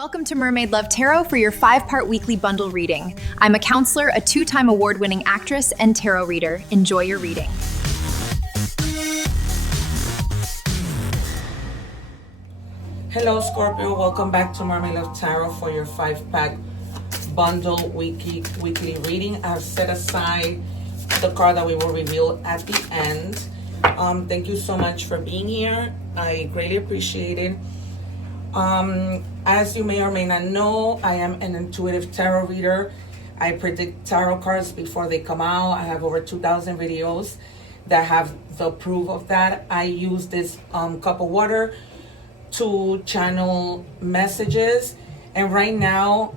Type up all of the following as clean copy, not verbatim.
Welcome to Mermaid Love Tarot for your 5-part weekly bundle reading. I'm a counselor, a 2-time award-winning actress, and tarot reader. Enjoy your reading. Hello Scorpio, welcome back to Mermaid Love Tarot for your 5-pack bundle weekly reading. I've set aside the card that we will reveal at the end. Thank you so much for being here. I greatly appreciate it. As you may or may not know, I am an intuitive tarot reader. I predict tarot cards before they come out. I have over 2,000 videos that have the proof of that. I use this cup of water to channel messages, and right now,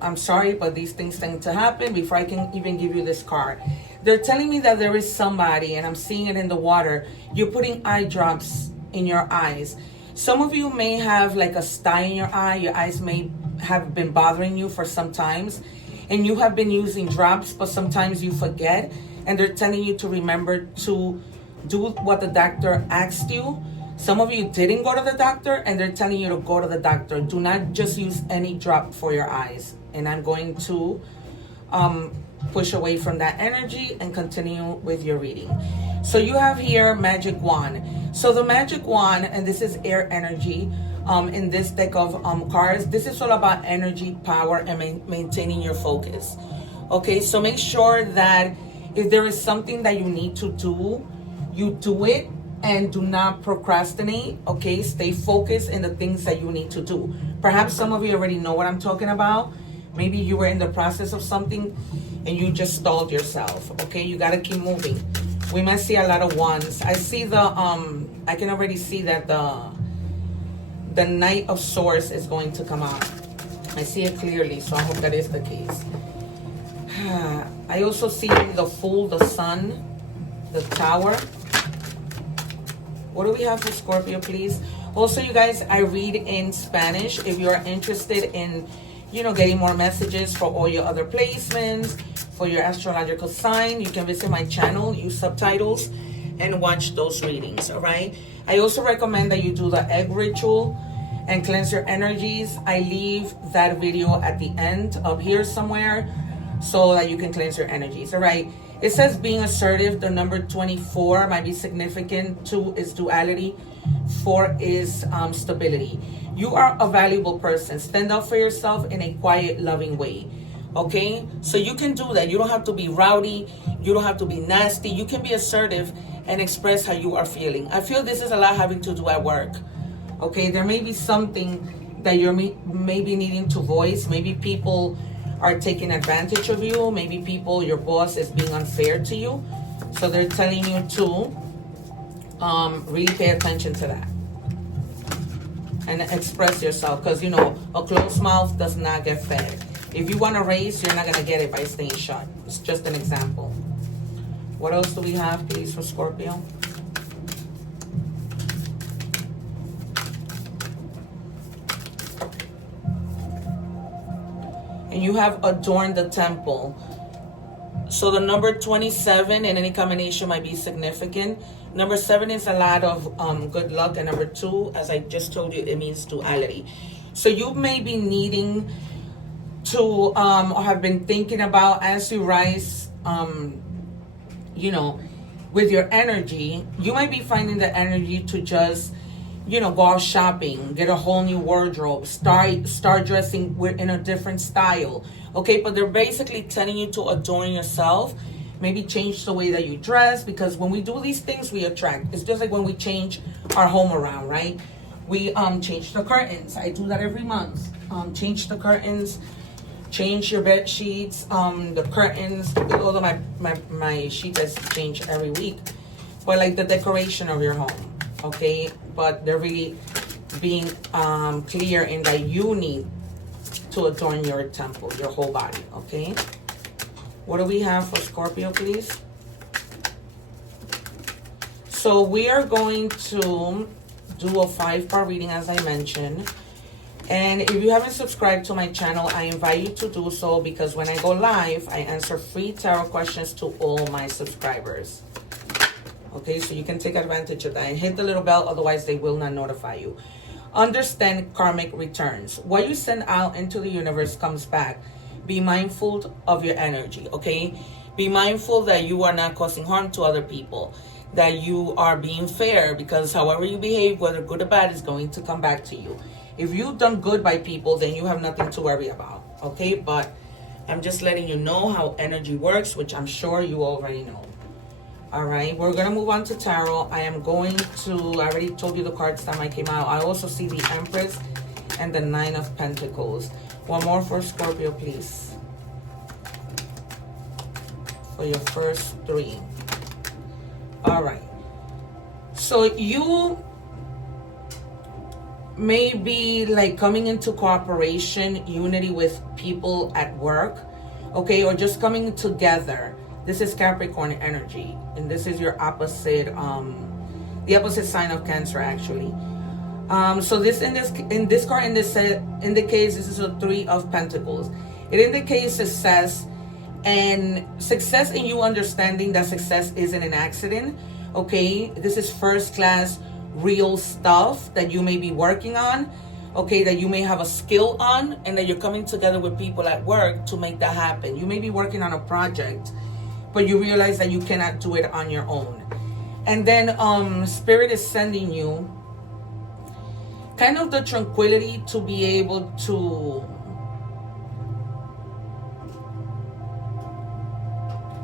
I'm sorry, but these things tend to happen before I can even give you this card. They're telling me that there is somebody, and I'm seeing it in the water. You're putting eye drops in your eyes. Some of you may have like a sty in your eye. Your eyes may have been bothering you for some times, and you have been using drops, but sometimes you forget, and they're telling you to remember to do what the doctor asked you. Some of you didn't go to the doctor, and they're telling you to go to the doctor. Do not just use any drop for your eyes. And I'm going to push away from that energy and continue with your reading. So you have here Magic Wand. So the Magic Wand, and this is air energy in this deck of cards. This is all about energy, power, and maintaining your focus. Okay, so make sure that if there is something that you need to do, you do it and do not procrastinate. Okay, stay focused in the things that you need to do. Perhaps some of you already know what I'm talking about. Maybe you were in the process of something and you just stalled yourself. Okay, you gotta keep moving. We might see a lot of wands. I see the I can already see that the Knight of Swords is going to come out. I see it clearly, so I hope that is the case. I also see the Fool, the Sun, the Tower. What do we have for Scorpio, please? Also, you guys, I read in Spanish. If you are interested in, you know, getting more messages for all your other placements, for your astrological sign, you can visit my channel, use subtitles, and watch those readings, all right? I also recommend that you do the egg ritual and cleanse your energies. I leave that video at the end up here somewhere so that you can cleanse your energies, all right? It says being assertive. The number 24 might be significant. 2 is duality. 4 is stability. You are a valuable person. Stand up for yourself in a quiet, loving way. Okay? So you can do that. You don't have to be rowdy. You don't have to be nasty. You can be assertive and express how you are feeling. I feel this is a lot having to do at work. Okay? There may be something that you're maybe needing to voice. Maybe people are taking advantage of you. Maybe your boss is being unfair to you. So they're telling you to really pay attention to that and express yourself, because you know a closed mouth does not get fed. If you want to raise, you're not going to get it by staying shut. It's just an example. What else do we have, please, for Scorpio? And you have Adorn the Temple. So the number 27 in any combination might be significant. Number 7 is a lot of good luck. And number 2, as I just told you, it means duality. So you may be needing to, or have been thinking about, as you rise, you know, with your energy, you might be finding the energy to just, you know, go out shopping, get a whole new wardrobe, start dressing in a different style. Okay, but they're basically telling you to adorn yourself. Maybe change the way that you dress, because when we do these things, we attract. It's just like when we change our home around, right? We change the curtains. I do that every month. Change the curtains, change your bed sheets, the curtains. Although my sheet has changed every week, but like the decoration of your home. Okay, but they're really being clear in that you need to adorn your temple, your whole body. Okay, what do we have for Scorpio, please? So we are going to do a 5-part reading, as I mentioned. And if you haven't subscribed to my channel, I invite you to do so, because when I go live, I answer free tarot questions to all my subscribers. Okay, so you can take advantage of that. And hit the little bell, otherwise they will not notify you. Understand karmic returns. What you send out into the universe comes back. Be mindful of your energy, okay? Be mindful that you are not causing harm to other people, that you are being fair, because however you behave, whether good or bad, is going to come back to you. If you've done good by people, then you have nothing to worry about, okay? But I'm just letting you know how energy works, which I'm sure you already know. All right, we're going to move on to tarot. I am going to, I already told you the cards that might came out. I also see the Empress and the Nine of Pentacles. One more for Scorpio, please. For your first three. All right. So you may be like coming into cooperation, unity with people at work, okay? Or just coming together. This is Capricorn energy, and this is your opposite, the opposite sign of Cancer, actually. So this in this card indicates this is a Three of Pentacles. It indicates success, and success in you understanding that success isn't an accident. Okay, this is first class, real stuff that you may be working on. Okay, that you may have a skill on, and that you're coming together with people at work to make that happen. You may be working on a project, but you realize that you cannot do it on your own. And then Spirit is sending you kind of the tranquility to be able to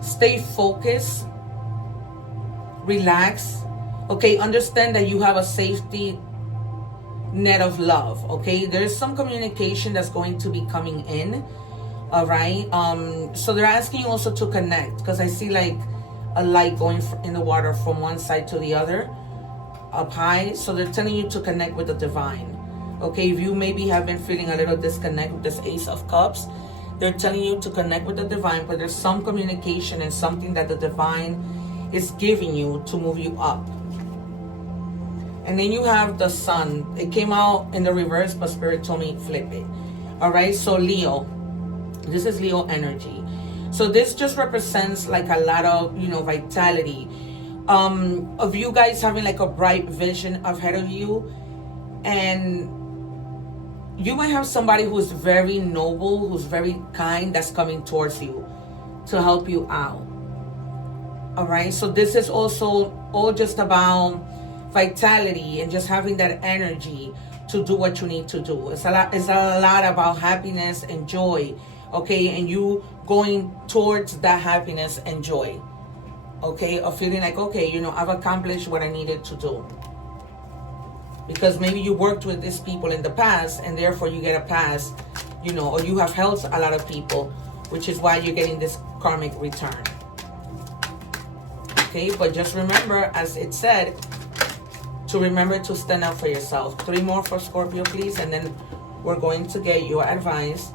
stay focused, relax, okay? Understand that you have a safety net of love, okay? There's some communication that's going to be coming in. All right, so they're asking you also to connect, because I see like a light going in the water from one side to the other up high. So they're telling you to connect with the divine. Okay, if you maybe have been feeling a little disconnect with this Ace of Cups, they're telling you to connect with the divine, but there's some communication and something that the divine is giving you to move you up. And then you have the Sun. It came out in the reverse, but Spirit told me flip it. All right, so Leo. This is Leo energy. So this just represents like a lot of, you know, vitality. Of you guys having like a bright vision ahead of you. And you might have somebody who's very noble, who's very kind, that's coming towards you to help you out. All right. So this is also all just about vitality and just having that energy to do what you need to do. It's a lot about happiness and joy. Okay, and you going towards that happiness and joy, okay, of feeling like, okay, you know, I've accomplished what I needed to do. Because maybe you worked with these people in the past, and therefore you get a pass, you know, or you have helped a lot of people, which is why you're getting this karmic return. Okay, but just remember, as it said, to remember to stand up for yourself. 3 more for Scorpio, please, and then we're going to get your advice.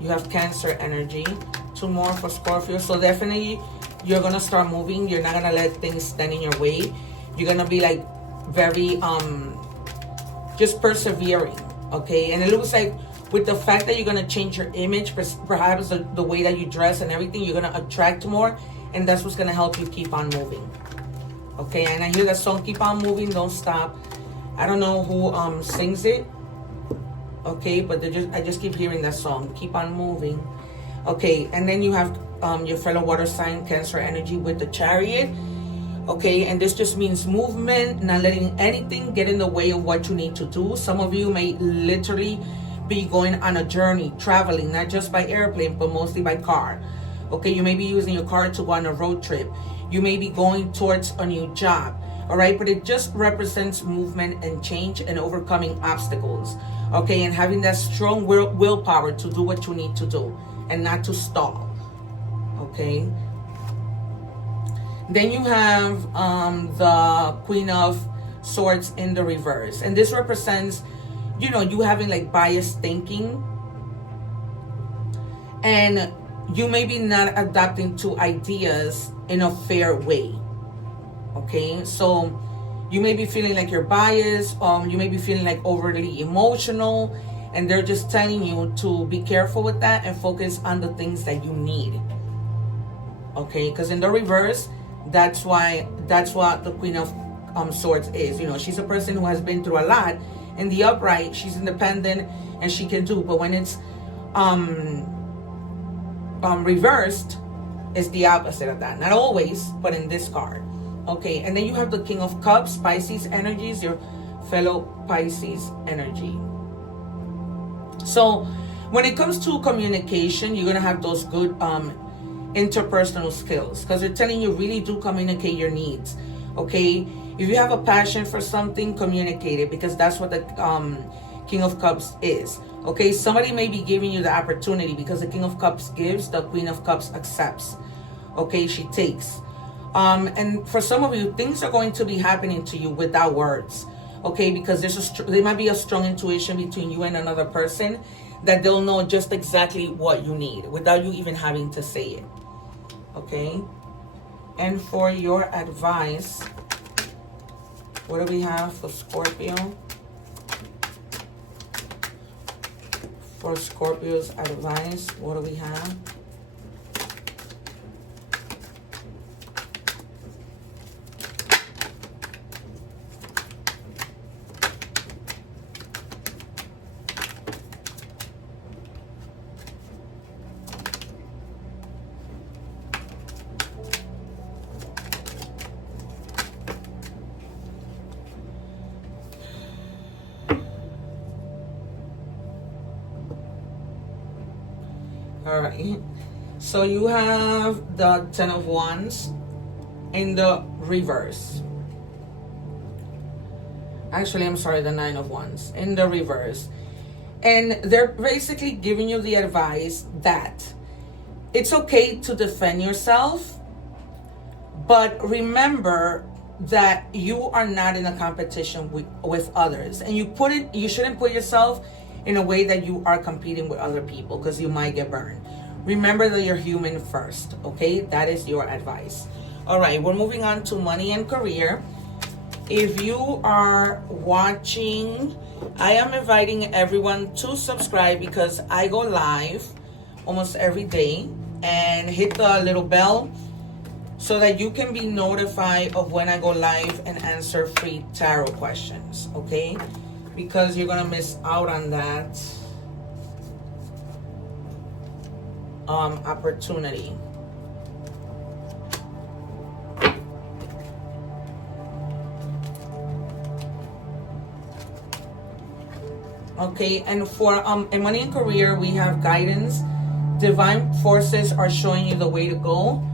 You have Cancer energy. 2 more for Scorpio. So definitely you're going to start moving. You're not going to let things stand in your way. You're going to be like very, just persevering. Okay. And it looks like with the fact that you're going to change your image, perhaps the way that you dress and everything, you're going to attract more. And that's what's going to help you keep on moving. Okay. And I hear that song, Keep On Moving, Don't Stop. I don't know who sings it. Okay, but I just keep hearing that song, Keep On Moving. Okay, and then you have your fellow water sign, Cancer energy, with the Chariot. Okay, and this just means movement, not letting anything get in the way of what you need to do. Some of you may literally be going on a journey, traveling, not just by airplane, but mostly by car. Okay, you may be using your car to go on a road trip. You may be going towards a new job. All right, but it just represents movement and change and overcoming obstacles. Okay, and having that strong willpower to do what you need to do and not to stall. Okay. Then you have the Queen of Swords in the reverse. And this represents, you know, you having like biased thinking. And you may be not adapting to ideas in a fair way. Okay, so you may be feeling like you're biased, you may be feeling like overly emotional, and they're just telling you to be careful with that and focus on the things that you need. Okay, because in the reverse, that's what the Queen of Swords is. You know, she's a person who has been through a lot, In the upright, she's independent and she can do. But when it's reversed, it's the opposite of that. Not always, but in this card. Okay, and then you have the King of Cups, Pisces energies, your fellow Pisces energy. So when it comes to communication, you're going to have those good interpersonal skills, because they're telling you really do communicate your needs. Okay, if you have a passion for something, communicate it, because that's what the King of Cups is. Okay, somebody may be giving you the opportunity, because the King of Cups gives, the Queen of Cups accepts. Okay, she takes. And for some of you, things are going to be happening to you without words. Okay, because there might be a strong intuition between you and another person that they'll know just exactly what you need without you even having to say it. Okay, and for your advice, what do we have for Scorpio? For Scorpio's advice, what do we have? All right, so you have the Ten of Wands in the reverse. Actually, I'm sorry, the Nine of Wands in the reverse. And they're basically giving you the advice that it's okay to defend yourself, but remember that you are not in a competition with others. And you shouldn't put yourself in a way that you are competing with other people, because you might get burned. Remember that you're human first, okay? That is your advice. All right, we're moving on to money and career. If you are watching, I am inviting everyone to subscribe, because I go live almost every day, and hit the little bell so that you can be notified of when I go live and answer free tarot questions, okay? Because you're gonna miss out on that opportunity. Okay, and for in money and career, we have guidance. Divine forces are showing you the way to go.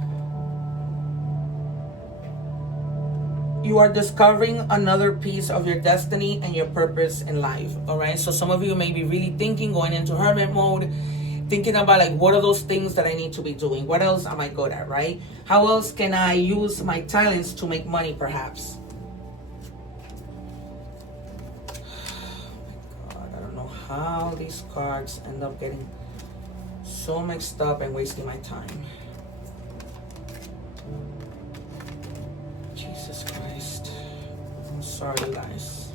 You are discovering another piece of your destiny and your purpose in life. All right, so some of you may be really thinking, going into hermit mode, thinking about like, what are those things that I need to be doing? What else am I good at, right? How else can I use my talents to make money, perhaps? Oh my God, I don't know how these cards end up getting so mixed up and wasting my time. Jesus Christ. I'm sorry, you guys.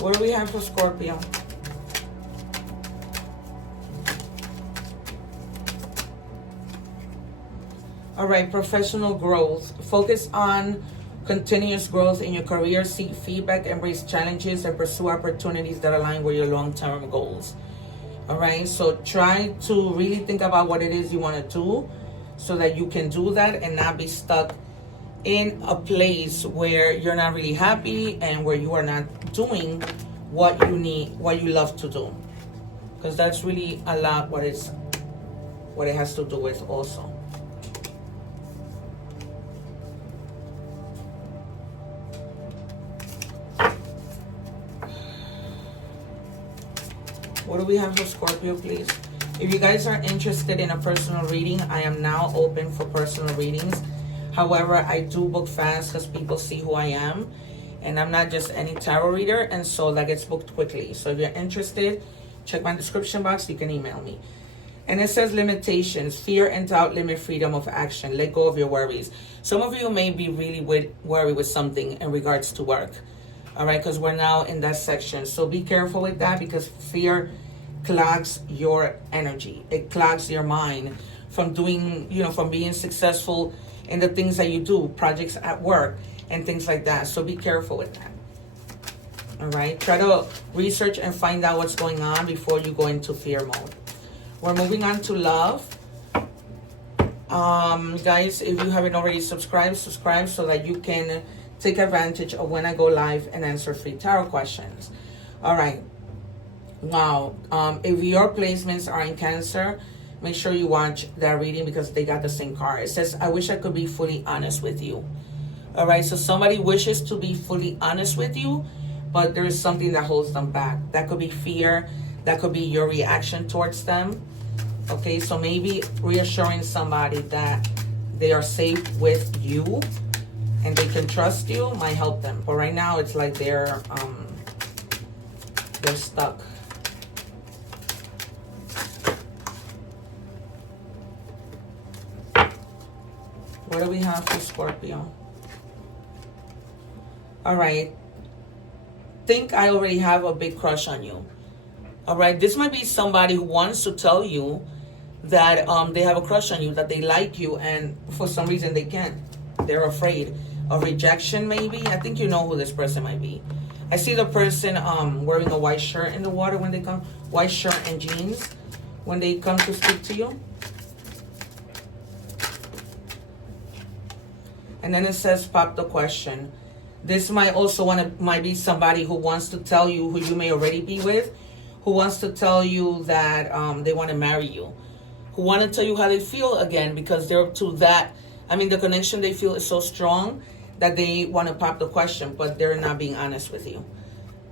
What do we have for Scorpio? All right, professional growth. Focus on continuous growth in your career. Seek feedback, embrace challenges, and pursue opportunities that align with your long-term goals. All right, so try to really think about what it is you want to do so that you can do that and not be stuck in a place where you're not really happy and where you are not doing what you need, what you love to do. Because that's really a lot what it has to do with also. What do we have for Scorpio, please? If you guys are interested in a personal reading, I am now open for personal readings. However, I do book fast because people see who I am. And I'm not just any tarot reader, and so that gets booked quickly. So if you're interested, check my description box. You can email me. And it says limitations. Fear and doubt limit freedom of action. Let go of your worries. Some of you may be really worried with something in regards to work. All right, because we're now in that section. So be careful with that, because fear clogs your energy. It clogs your mind from doing, from being successful in the things that you do, projects at work and things like that. So be careful with that. All right, try to research and find out what's going on before you go into fear mode. We're moving on to love. Guys, if you haven't already subscribe so that you can take advantage of when I go live and answer free tarot questions. All right. Wow. If your placements are in Cancer, make sure you watch that reading, because they got the same card. It says, I wish I could be fully honest with you. All right. So somebody wishes to be fully honest with you, but there is something that holds them back. That could be fear. That could be your reaction towards them. Okay. So maybe reassuring somebody that they are safe with you and they can trust you might help them. But right now it's like they're stuck. What do we have for Scorpio? All right. Think I already have a big crush on you. All right. This might be somebody who wants to tell you that they have a crush on you, that they like you, and for some reason they can't. They're afraid of rejection, maybe. I think you know who this person might be. I see the person wearing a white shirt in the water when they come. White shirt and jeans when they come to speak to you. And then it says, pop the question. This might also might be somebody who wants to tell you, who you may already be with, who wants to tell you that they want to marry you, who want to tell you how they feel again, because they're up to that. I mean, the connection they feel is so strong that they want to pop the question, but they're not being honest with you.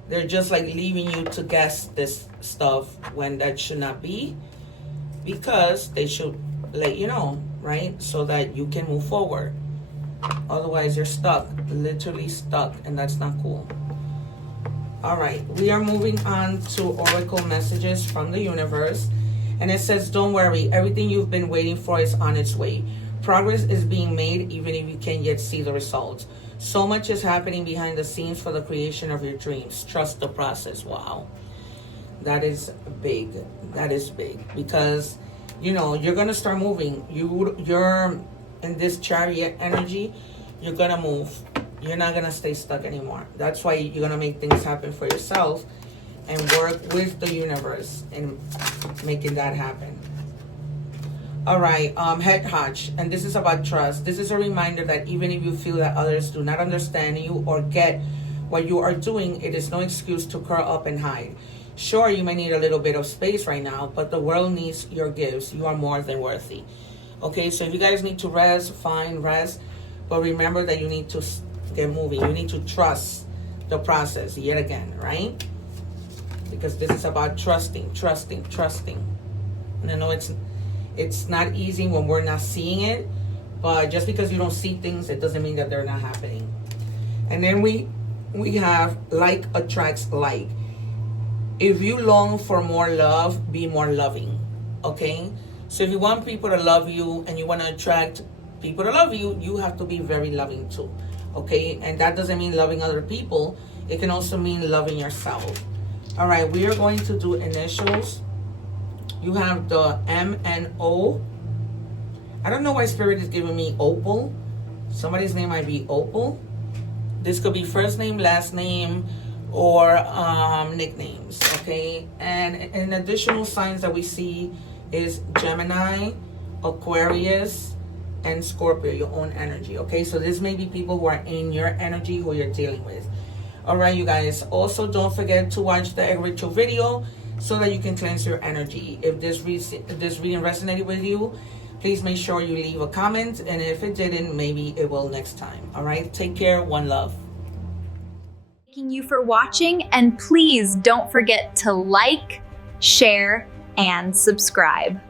They're just like leaving you to guess this stuff when that should not be, because they should let you know, right? So that you can move forward. Otherwise, you're stuck, literally stuck, and that's not cool. All right, we are moving on to oracle messages from the universe. And it says, don't worry, everything you've been waiting for is on its way. Progress is being made, even if you can't yet see the results. So much is happening behind the scenes for the creation of your dreams. Trust the process. Wow. That is big. That is big. Because, you're going to start moving. You're in this chariot energy. You're going to move. You're not going to stay stuck anymore. That's why you're going to make things happen for yourself and work with the universe in making that happen. All right, head hatch, and this is about trust. This is a reminder that even if you feel that others do not understand you or get what you are doing, it is no excuse to curl up and hide. Sure, you may need a little bit of space right now, but the world needs your gifts. You are more than worthy. Okay, so if you guys need to rest, fine, rest. But remember that you need to get moving. You need to trust the process yet again, right? Because this is about trusting. And I know it's not easy when we're not seeing it, but just because you don't see things, it doesn't mean that they're not happening. And then we have like attracts like. If you long for more love, be more loving. Okay? So if you want people to love you and you want to attract people to love you, you have to be very loving too. Okay? And that doesn't mean loving other people. It can also mean loving yourself. All right, we are going to do initials. You have the M and O. I don't know why Spirit is giving me Opal. Somebody's name might be Opal. This could be first name, last name, or nicknames, okay? And an additional signs that we see is Gemini, Aquarius, and Scorpio, your own energy, okay? So this may be people who are in your energy who you're dealing with. All right, you guys. Also, don't forget to watch the egg ritual video so that you can cleanse your energy. If this reading resonated with you, please make sure you leave a comment. And if it didn't, maybe it will next time. All right, take care. One love. Thanking you for watching, and please don't forget to like, share, and subscribe.